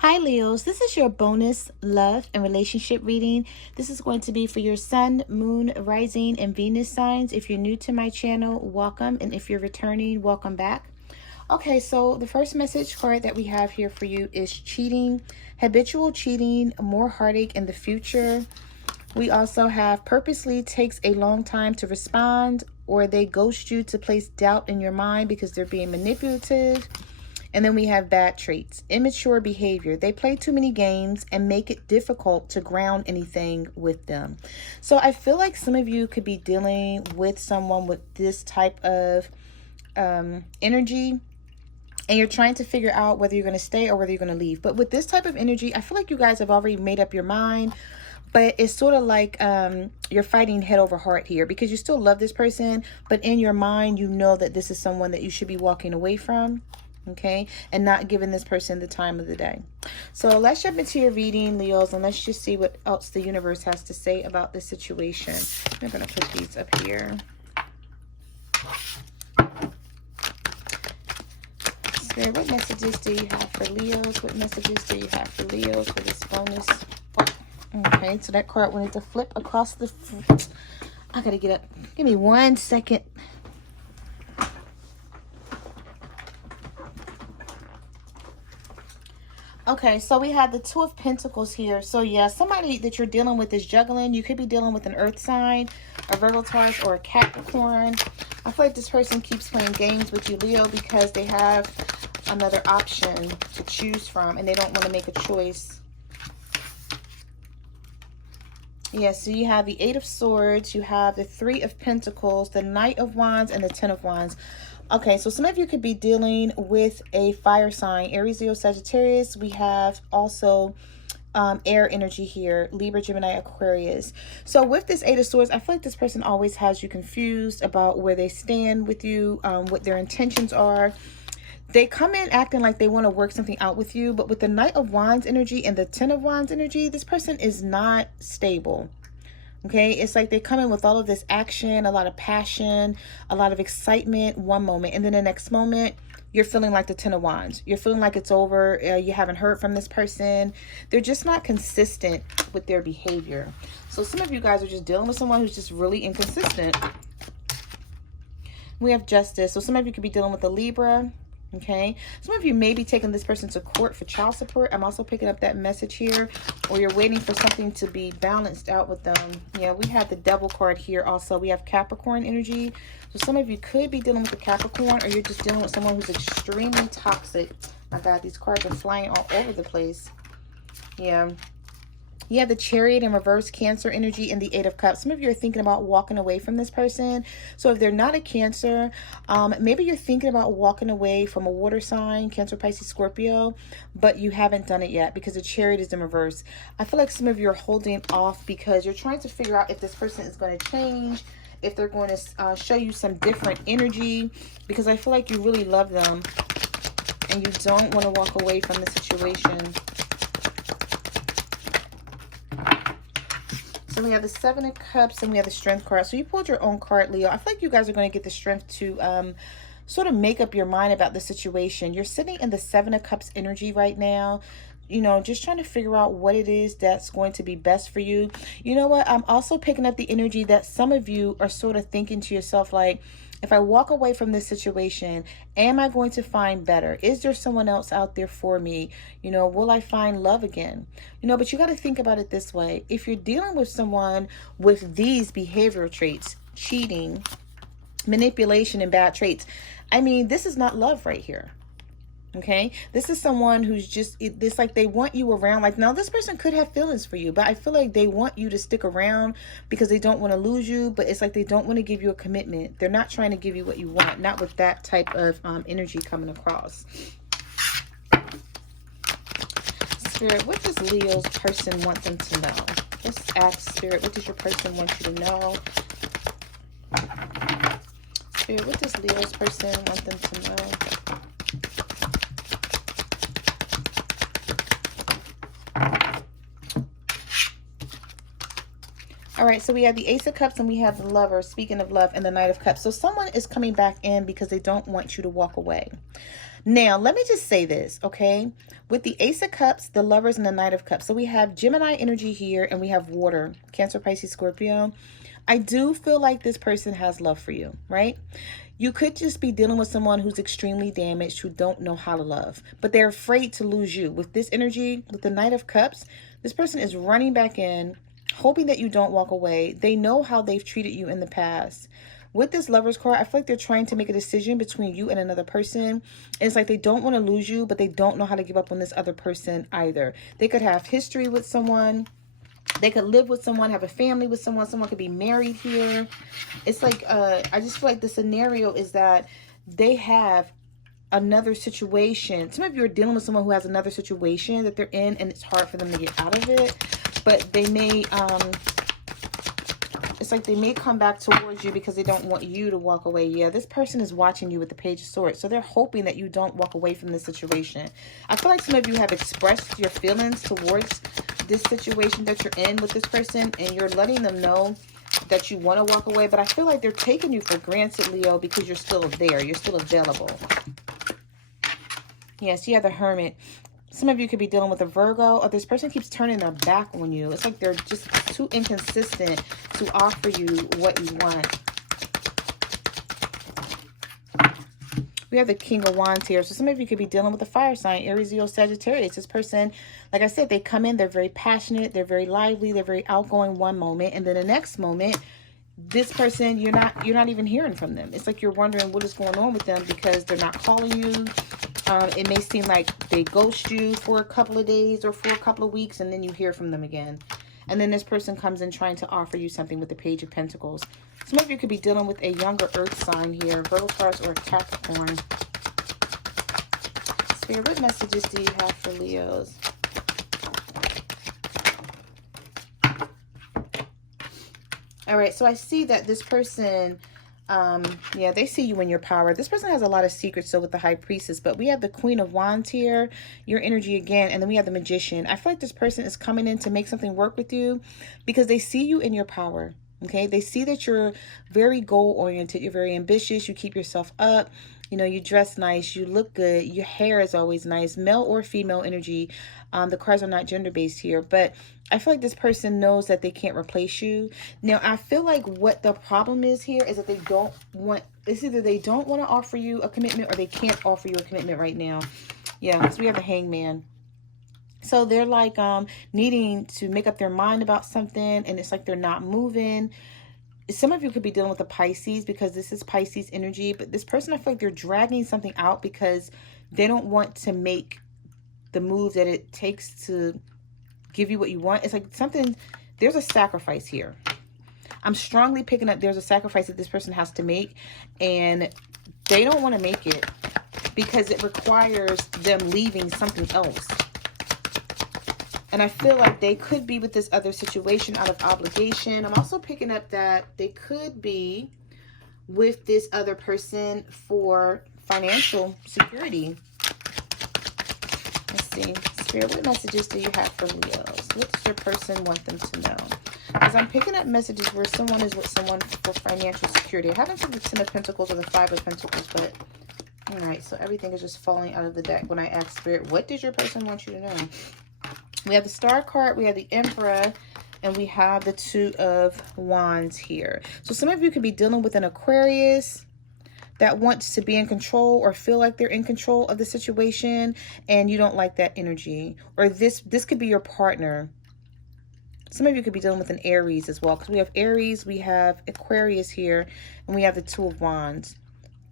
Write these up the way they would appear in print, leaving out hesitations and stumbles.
Hi Leos, this is your bonus love and relationship reading. This is going to be for your sun, moon, rising, and Venus signs. If you're new to my channel, welcome. And if you're returning, welcome back. Okay, so the first message card that we have here for you is cheating, habitual cheating, more heartache in the future. We also have purposely takes a long time to respond, or they ghost you to place doubt in your mind because they're being manipulative. And then we have bad traits, immature behavior. They play too many games and make it difficult to ground anything with them. So I feel like some of you could be dealing with someone with this type of energy, and you're trying to figure out whether you're going to stay or whether you're going to leave. But with this type of energy, I feel like you guys have already made up your mind. But it's sort of like you're fighting head over heart here, because you still love this person, but in your mind, you know that this is someone that you should be walking away from. Okay, and not giving this person the time of the day. So let's jump into your reading, Leos, and let's just see what else the universe has to say about this situation. I'm going to put these up here. Spirit, what messages do you have for Leos? What messages do you have for Leos for this bonus? Okay, so that card wanted to flip across the front. I got to get up. Give me 1 second. Okay, so we have the Two of Pentacles here. So yeah, somebody that you're dealing with is juggling. You could be dealing with an earth sign, a Virgo, Taurus, or a Capricorn. I feel like this person keeps playing games with you, Leo, because they have another option to choose from and they don't want to make a choice. Yeah, so you have the Eight of Swords, you have the Three of Pentacles, the Knight of Wands, and the Ten of Wands. Okay, so some of you could be dealing with a fire sign, Aries, Leo, Sagittarius. We have also air energy here, Libra, Gemini, Aquarius. So with this Eight of Swords, I feel like this person always has you confused about where they stand with you, what their intentions are. They come in acting like they want to work something out with you, but with the Knight of Wands energy and the Ten of Wands energy, this person is not stable. Okay, it's like they come in with all of this action, a lot of passion, a lot of excitement one moment, and then the next moment you're feeling like the Ten of Wands. You're feeling like it's over. You haven't heard from this person. They're just not consistent with their behavior. So some of you guys are just dealing with someone who's just really inconsistent. We have Justice. So some of you could be dealing with a Libra. Okay, some of you may be taking this person to court for child support. I'm also picking up that message here, or you're waiting for something to be balanced out with them. Yeah, we have the Devil card here also. We have Capricorn energy. So some of you could be dealing with a Capricorn, or you're just dealing with someone who's extremely toxic. My God, these cards are flying all over the place. Yeah. You have the Chariot in reverse, Cancer energy, and the Eight of Cups. Some of you are thinking about walking away from this person. So if they're not a Cancer, maybe you're thinking about walking away from a water sign, Cancer, Pisces, Scorpio, but you haven't done it yet because the Chariot is in reverse. I feel like some of you are holding off because you're trying to figure out if this person is going to change, if they're going to show you some different energy, because I feel like you really love them and you don't want to walk away from the situation. So we have the Seven of Cups and we have the Strength card. So you pulled your own card, Leo. I feel like you guys are going to get the strength to sort of make up your mind about the situation. You're sitting in the Seven of Cups energy right now. You know, just trying to figure out what it is that's going to be best for you. You know what? I'm also picking up the energy that some of you are sort of thinking to yourself, like, if I walk away from this situation, am I going to find better? Is there someone else out there for me? You know, will I find love again? You know, but you got to think about it this way. If you're dealing with someone with these behavioral traits, cheating, manipulation, and bad traits, I mean, this is not love right here. Okay, this is someone who's just, it's like they want you around. Like, now this person could have feelings for you, but I feel like they want you to stick around because they don't want to lose you, but it's like they don't want to give you a commitment. They're not trying to give you what you want, not with that type of energy coming across. Spirit, what does Leo's person want them to know? Let's ask Spirit, what does your person want you to know? Spirit, what does Leo's person want them to know? All right, so we have the Ace of Cups and we have the Lover, speaking of love, and the Knight of Cups. So someone is coming back in because they don't want you to walk away. Now, let me just say this, okay? With the Ace of Cups, the Lovers, and the Knight of Cups. So we have Gemini energy here, and we have water, Cancer, Pisces, Scorpio. I do feel like this person has love for you, right? You could just be dealing with someone who's extremely damaged, who don't know how to love, but they're afraid to lose you. With this energy, with the Knight of Cups, this person is running back in, hoping that you don't walk away. They know how they've treated you in the past. With this Lovers card, I feel like they're trying to make a decision between you and another person. It's like they don't want to lose you, but they don't know how to give up on this other person either. They could have history with someone. They could live with someone, have a family with someone. Someone could be married here. It's like, I just feel like the scenario is that they have another situation. Some of you are dealing with someone who has another situation that they're in, and it's hard for them to get out of it. But they may, it's like they may come back towards you because they don't want you to walk away. Yeah, this person is watching you with the Page of Swords. So they're hoping that you don't walk away from this situation. I feel like some of you have expressed your feelings towards this situation that you're in with this person, and you're letting them know that you want to walk away. But I feel like they're taking you for granted, Leo, because you're still there. You're still available. Yes, you have the Hermit. Some of you could be dealing with a Virgo, or this person keeps turning their back on you. It's like they're just too inconsistent to offer you what you want. We have the King of Wands here. So some of you could be dealing with a fire sign, Aries, Leo, Sagittarius. This person, like I said, they come in, they're very passionate, they're very lively, they're very outgoing one moment, and then the next moment, this person, you're not even hearing from them. It's like you're wondering what is going on with them because they're not calling you. It may seem like they ghost you for a couple of days or for a couple of weeks, and then you hear from them again. And then this person comes in trying to offer you something with the Page of Pentacles. Some of you could be dealing with a younger earth sign here, Virgo, Taurus, or Capricorn. Spirit, what messages do you have for Leos? All right, so I see that this person, yeah, they see you in your power. This person has a lot of secrets, so with the High Priestess, but we have the Queen of Wands here, your energy again, and then we have the Magician. I feel like this person is coming in to make something work with you because they see you in your power, okay? They see that you're very goal-oriented, you're very ambitious, you keep yourself up, you know, you dress nice, you look good, your hair is always nice, male or female energy. The cards are not gender-based here, but I feel like this person knows that they can't replace you. Now, I feel like what the problem is here is that they don't want, it's either they don't want to offer you a commitment or they can't offer you a commitment right now. Yeah, because we have the Hangman. So they're like needing to make up their mind about something, and it's like they're not moving. Some of you could be dealing with a Pisces because this is Pisces energy, but this person, I feel like they're dragging something out because they don't want to make the move that it takes to give you what you want. It's like something, there's a sacrifice here. I'm strongly picking up there's a sacrifice that this person has to make, and they don't want to make it because it requires them leaving something else. And I feel like they could be with this other situation out of obligation. I'm also picking up that they could be with this other person for financial security. Let's see. Spirit, what messages do you have for Leos? What does your person want them to know? Because I'm picking up messages where someone is with someone for financial security. I haven't seen the Ten of Pentacles or the Five of Pentacles, but all right. So everything is just falling out of the deck when I ask Spirit, what does your person want you to know? We have the Star card, we have the Emperor, and we have the Two of Wands here. So some of you could be dealing with an Aquarius that wants to be in control or feel like they're in control of the situation, and you don't like that energy. Or this could be your partner. Some of you could be dealing with an Aries as well, because we have Aries, we have Aquarius here, and we have the Two of Wands.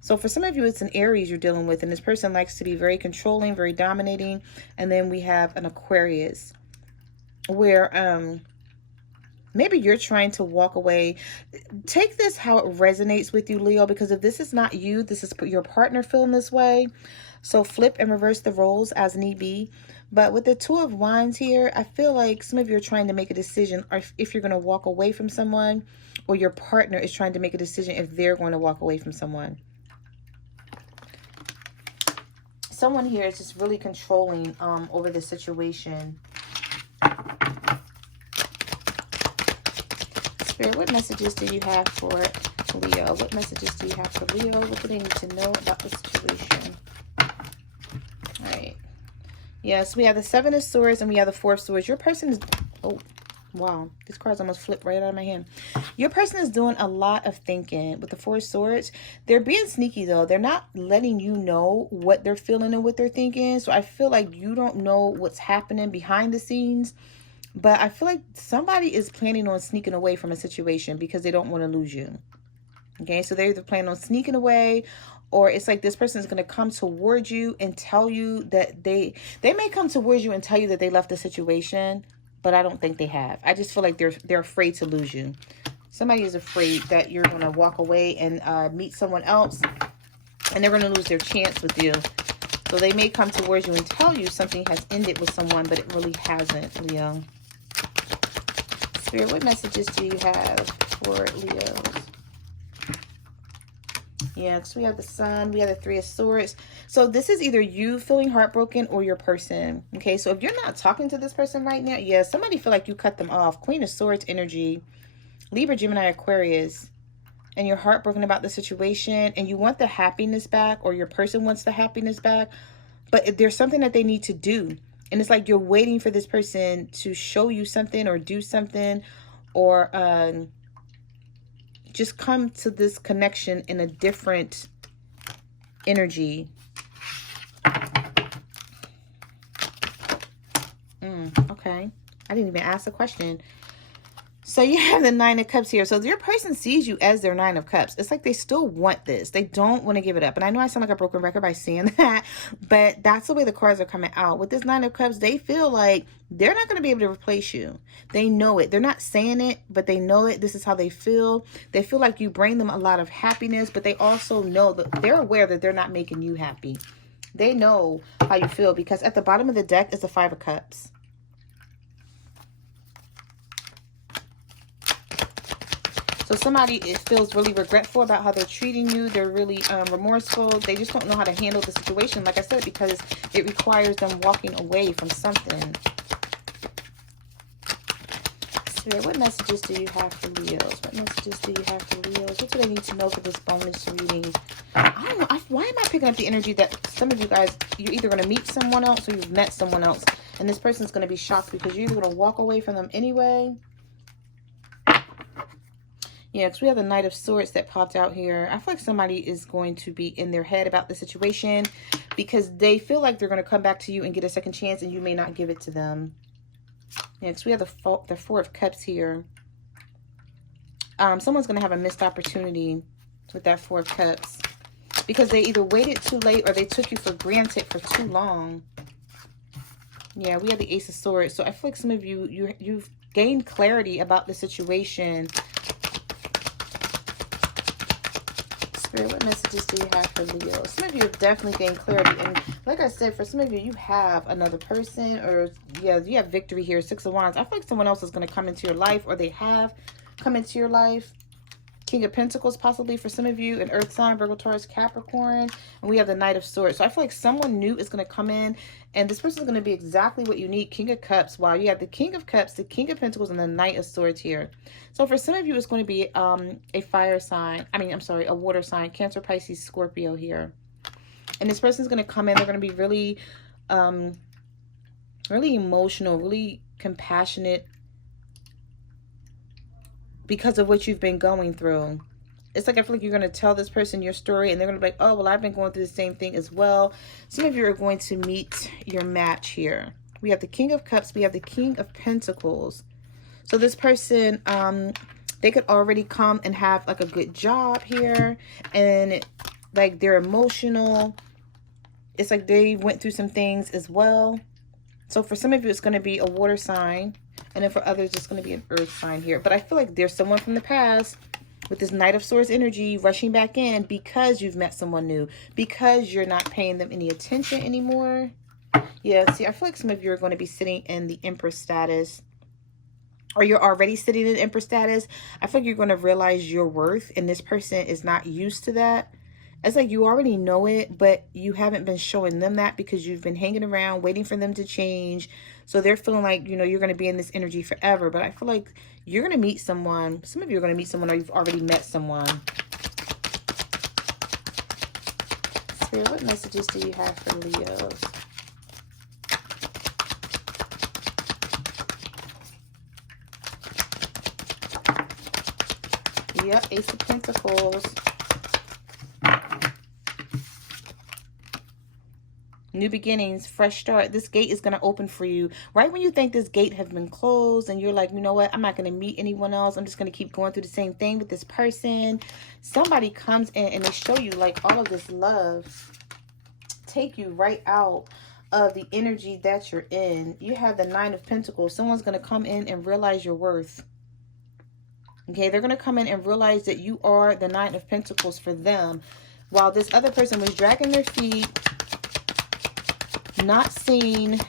So for some of you, it's an Aries you're dealing with, and this person likes to be very controlling, very dominating. And then we have an Aquarius where maybe you're trying to walk away. Take this how it resonates with you, Leo, because if this is not you, this is your partner feeling this way. So flip and reverse the roles as need be. But with the Two of Wands here, I feel like some of you are trying to make a decision if you're going to walk away from someone, or your partner is trying to make a decision if they're going to walk away from someone. Someone here is just really controlling over the situation. Spirit, what messages do you have for Leo? What messages do you have for Leo? What do they need to know about the situation? Yes, we have the Seven of Swords and we have the Four of Swords. Your person is... Oh, wow. These cards almost flipped right out of my hand. Your person is doing a lot of thinking with the Four of Swords. They're being sneaky, though. They're not letting you know what they're feeling and what they're thinking. So I feel like you don't know what's happening behind the scenes. But I feel like somebody is planning on sneaking away from a situation because they don't want to lose you. Okay, so they're either planning on sneaking away, or it's like this person is going to come towards you and tell you that they may come towards you and tell you that they left the situation, but I don't think they have. I just feel like they're afraid to lose you. Somebody is afraid that you're going to walk away and meet someone else, and they're going to lose their chance with you. So they may come towards you and tell you something has ended with someone, but it really hasn't, Leo. Spirit, what messages do you have for Leos? Yeah, because we have the Sun, we have the Three of Swords. So this is either you feeling heartbroken or your person. Okay, so if you're not talking to this person right now, yeah, somebody feel like you cut them off. Queen of Swords energy, Libra, Gemini, Aquarius, and you're heartbroken about the situation and you want the happiness back, or your person wants the happiness back, but there's something that they need to do. And it's like you're waiting for this person to show you something or do something, or just come to this connection in a different energy. Okay. I didn't even ask a question. So you have the Nine of Cups here. So your person sees you as their Nine of Cups. It's like they still want this. They don't want to give it up. And I know I sound like a broken record by saying that, but that's the way the cards are coming out. With this Nine of Cups, they feel like they're not going to be able to replace you. They know it. They're not saying it, but they know it. This is how they feel. They feel like you bring them a lot of happiness, but they also know that they're aware that they're not making you happy. They know how you feel, because at the bottom of the deck is the Five of Cups. So somebody feels really regretful about how they're treating you. They're really remorseful. They just don't know how to handle the situation, like I said, because it requires them walking away from something. Spirit, what messages do you have for Leos? What messages do you have for Leos? What do they need to know for this bonus reading? I don't know. Why am I picking up the energy that some of you guys, you're either going to meet someone else or you've met someone else, and this person's going to be shocked because you're either going to walk away from them anyway. Yeah, because we have the Knight of Swords that popped out here. I feel like somebody is going to be in their head about the situation because they feel like they're going to come back to you and get a second chance, and you may not give it to them. Yeah, because we have the Four of Cups here. Someone's going to have a missed opportunity with that Four of Cups because they either waited too late or they took you for granted for too long. Yeah, we have the Ace of Swords. So I feel like some of you've gained clarity about the situation. Spirit, what messages do you have for Leo? Some of you have definitely gained clarity. And like I said, for some of you, you have another person, or yeah, you have victory here. Six of Wands. I feel like someone else is going to come into your life, or they have come into your life. King of Pentacles, possibly for some of you, an Earth sign, Virgo, Taurus, Capricorn. And we have the Knight of Swords. So I feel like someone new is going to come in, and this person is going to be exactly what you need. King of Cups. Wow, you have the King of Cups, the King of Pentacles, and the Knight of Swords here. So for some of you, it's going to be a fire sign. A water sign. Cancer, Pisces, Scorpio here. And this person is going to come in. They're going to be really, really emotional, really compassionate, because of what you've been going through. It's like I feel like you're going to tell this person your story, and they're going to be like, oh, well, I've been going through the same thing as well. Some of you are going to meet your match here. We have the King of Cups. We have the King of Pentacles. So this person, they could already come and have like a good job here, and like they're emotional. It's like they went through some things as well. So for some of you, it's going to be a water sign. And then for others, it's going to be an earth sign here. But I feel like there's someone from the past with this Knight of Swords energy rushing back in because you've met someone new. Because you're not paying them any attention anymore. Yeah, see, I feel like some of you are going to be sitting in the Empress status. Or you're already sitting in Empress status. I feel like you're going to realize your worth. And this person is not used to that. It's like you already know it, but you haven't been showing them that because you've been hanging around waiting for them to change. So they're feeling like, you know, you're going to be in this energy forever. But I feel like you're going to meet someone. Some of you are going to meet someone, or you've already met someone. Spirit, what messages do you have for Leos? Yep, Ace of Pentacles. New beginnings, fresh start. This gate is going to open for you. Right when you think this gate has been closed and you're like, you know what, I'm not going to meet anyone else. I'm just going to keep going through the same thing with this person. Somebody comes in and they show you like all of this love. Take you right out of the energy that you're in. You have the Nine of Pentacles. Someone's going to come in and realize your worth. Okay, they're going to come in and realize that you are the Nine of Pentacles for them. While this other person was dragging their feet, not seeing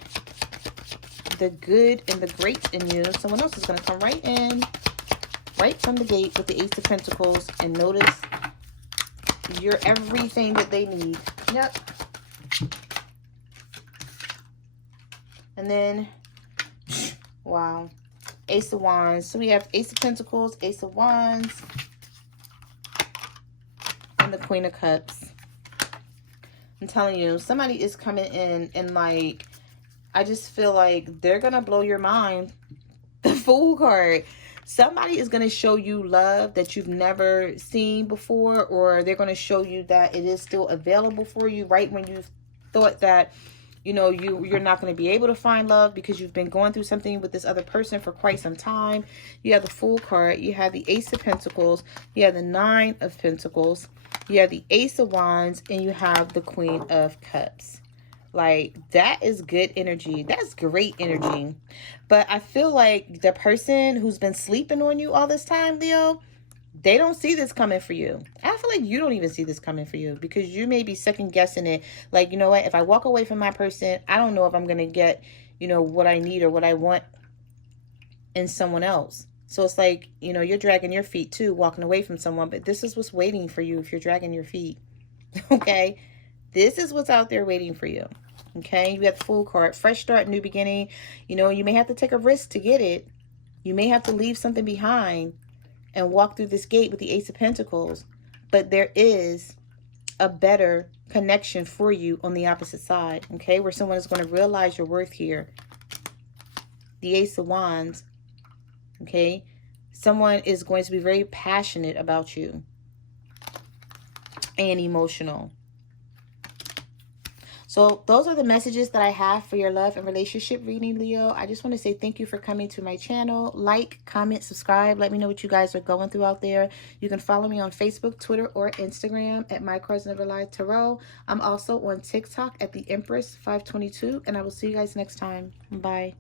the good and the great in you, someone else is going to come right in, right from the gate with the Ace of Pentacles, and notice you're everything that they need. Yep. And then, wow, Ace of Wands. So we have Ace of Pentacles, Ace of Wands, and the Queen of Cups. I'm telling you, somebody is coming in and like, I just feel like they're going to blow your mind. The Fool card. Somebody is going to show you love that you've never seen before, or they're going to show you that it is still available for you right when you thought that, you know, you're not going to be able to find love because you've been going through something with this other person for quite some time. You have the Fool card. You have the Ace of Pentacles. You have the Nine of Pentacles. You have the Ace of Wands, and you have the Queen of Cups. Like, that is good energy. That's great energy. But I feel like the person who's been sleeping on you all this time, Leo, they don't see this coming for you. I feel like you don't even see this coming for you because you may be second guessing it. Like, you know what? If I walk away from my person, I don't know if I'm going to get, you know, what I need or what I want in someone else. So it's like, you know, you're dragging your feet too, walking away from someone. But this is what's waiting for you if you're dragging your feet. Okay? This is what's out there waiting for you. Okay? You have the Fool card. Fresh start, new beginning. You know, you may have to take a risk to get it. You may have to leave something behind and walk through this gate with the Ace of Pentacles. But there is a better connection for you on the opposite side. Okay? Where someone is going to realize your worth here. The Ace of Wands. Okay? Someone is going to be very passionate about you. And emotional. So those are the messages that I have for your love and relationship reading, Leo. I just want to say thank you for coming to my channel. Like, comment, subscribe. Let me know what you guys are going through out there. You can follow me on Facebook, Twitter, or Instagram at My Cards Never Lie Tarot. I'm also on TikTok at the Empress 522. And I will see you guys next time. Bye.